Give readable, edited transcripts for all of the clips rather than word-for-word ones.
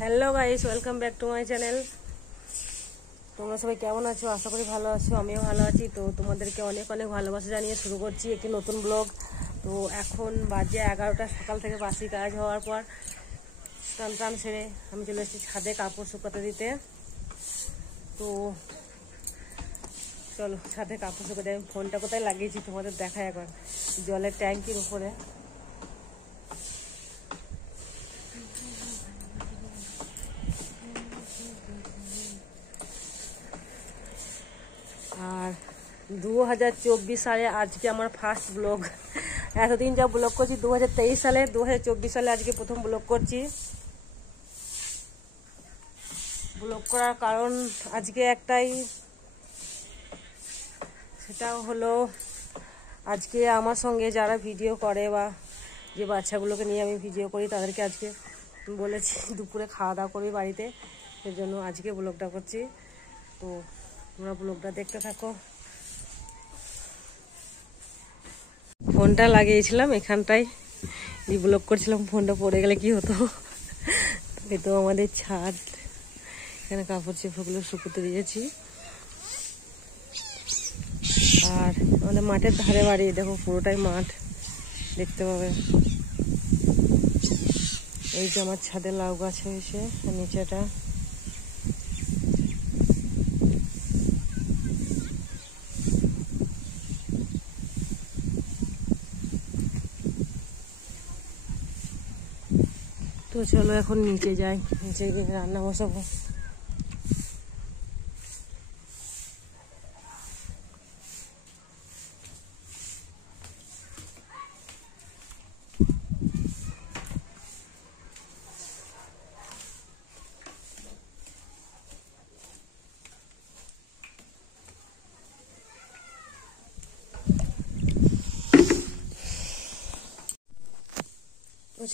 Hello guys, welcome back to my channel. তোমরা সবাই কেমন আছো? আশা করি ভালো আছো, আমিও ভালো আছি। তো তোমাদেরকে অনেক অনেক ভালোবাসা জানিয়ে শুরু করছি একটি নতুন ব্লগ। তো এখন বাজে 11টা, সকাল থেকে বাসি কাজ হওয়ার পর স্নান টান সেরে আমি চলে এসেছি ছাদে কাপড় শুকাতে দিতে। তো চলো ছাদে কাপড় শুকাতে। আমি ফোনটা কোথায় লাগিয়েছি তোমাদের দেখায় একবার, জলের ট্যাঙ্কির উপরে। আর 2024 সালে আজকে আমার ফার্স্ট ব্লগ। এতদিন যা ব্লগ করছি 2023 সালে, 2024 সালে আজকে প্রথম ব্লগ করছি। ব্লগ করার কারণ আজকে একটাই, সেটা হলো আজকে আমার সঙ্গে যারা ভিডিও করে বা যে বাচ্চাগুলোকে নিয়ে আমি ভিডিও করি তাদেরকে আজকে বলেছি দুপুরে খাওয়া দাওয়া করবি বাড়িতে, সেজন্য আজকে ব্লগটা করছি। তো তোমরা ব্লগটা দেখতে থাকো। ফোনটা লাগিয়েছিলাম এখানটায়, ব্লগ করছিলাম, ফোনটা পড়ে গেলে কি হতো। এই তো আমাদের ছাদ, এখানে কাপড় চোপড়গুলো শুকোতে দিয়েছি। আর আমাদের মাঠের ধারে বাড়ি, দেখো পুরোটাই মাঠ দেখতে পাবে। এই যে আমার ছাদে লাউ গাছ হয়েছে, নিচেটা তো চলো এখন নিচে যাই, নিচে গিয়ে রান্না বসাবো।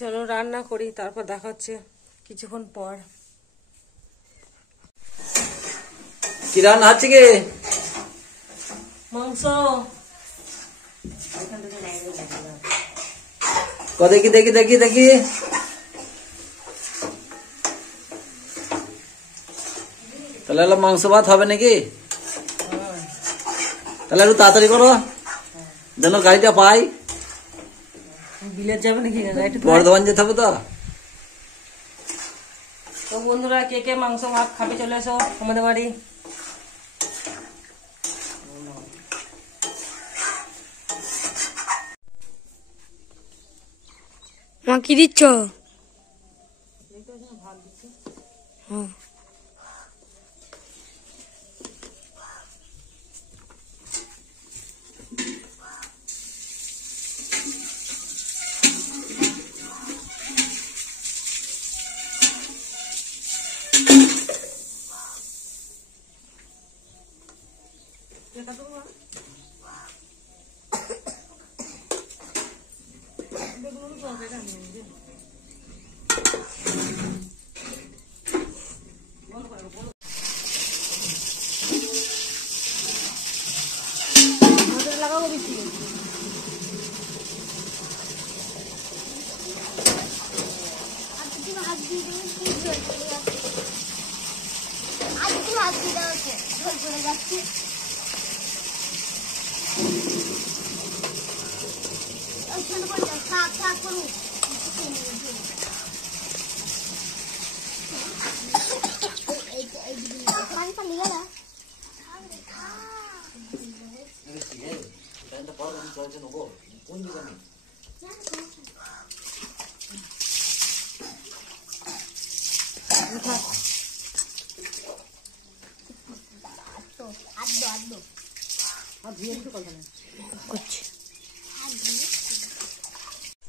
চলো রান্না করি, তারপর দেখা হচ্ছে কিছুক্ষণ পর। কি রান্না হচ্ছে কি? মাংস। দেখি দেখি দেখি দেখি, তাহলে মাংস ভাত হবে নাকি? তাহলে একটু তাড়াতাড়ি করো যেন গাড়িটা পাই। বিলেত যাবে নাকি? বর্ধমান যেতে হবে তো। তো বন্ধুরা, কে কে মাংস ভাত খাবে চলে এসো আমাদের বাড়ি। মা কি দিচ্ছ? লাগাবো বেশি।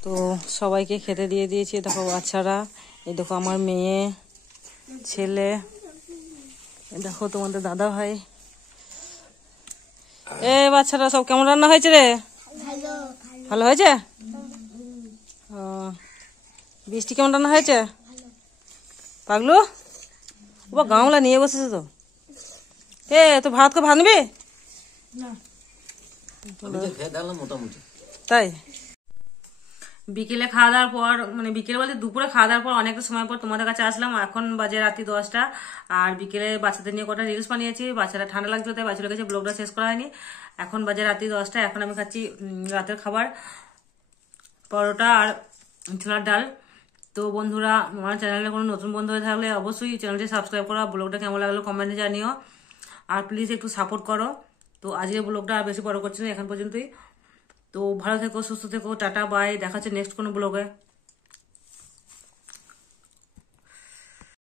তো সবাইকে খেতে দিয়ে দিয়েছি। দেখো বাচ্চারা, এই দেখো আমার মেয়ে, ছেলে, দেখো তোমাদের দাদা ভাই। এ বাচ্চারা সব কেমন রান্না হয়েছে রে? ভালো হয়েছে। বৃষ্টি কেমন রান্না হয়েছে? পাগলু ও গামলা নিয়ে বসেছে তো। এ তো ভাত নিবি? তাই বিকেলে খাওয়া দাওয়ার পর, মানে বিকেলে বলতে দুপুরে খাওয়া দাওয়ার পর অনেকটা সময় পর তোমাদের কাছে আসলাম। এখন বাজে রাত্রি 10টা। আর বিকেলে বাচ্চাদের নিয়ে কটা রিলস বানিয়েছি, বাচ্চারা ঠান্ডা লাগছিল তাই বাচ্চাদের কাছে ব্লগটা শেষ করা হয়নি। এখন বাজে রাত্রি 10টা। এখন আমি খাচ্ছি রাতের খাবার, পরোটা আর ছোলার ডাল। তো বন্ধুরা, আমার চ্যানেলে কোনো নতুন বন্ধু হয়ে থাকলে অবশ্যই চ্যানেলটি সাবস্ক্রাইব করো। ব্লগটা কেমন লাগলো কমেন্টে জানিও, আর প্লিজ একটু সাপোর্ট করো। তো আজকের ব্লগটা আর বেশি বড় করছি না, এখন পর্যন্তই। তো ভালো থেকো, সুস্থ থেকো, টাটা বাই, দেখা হচ্ছে নেক্সট কোনো ব্লগে।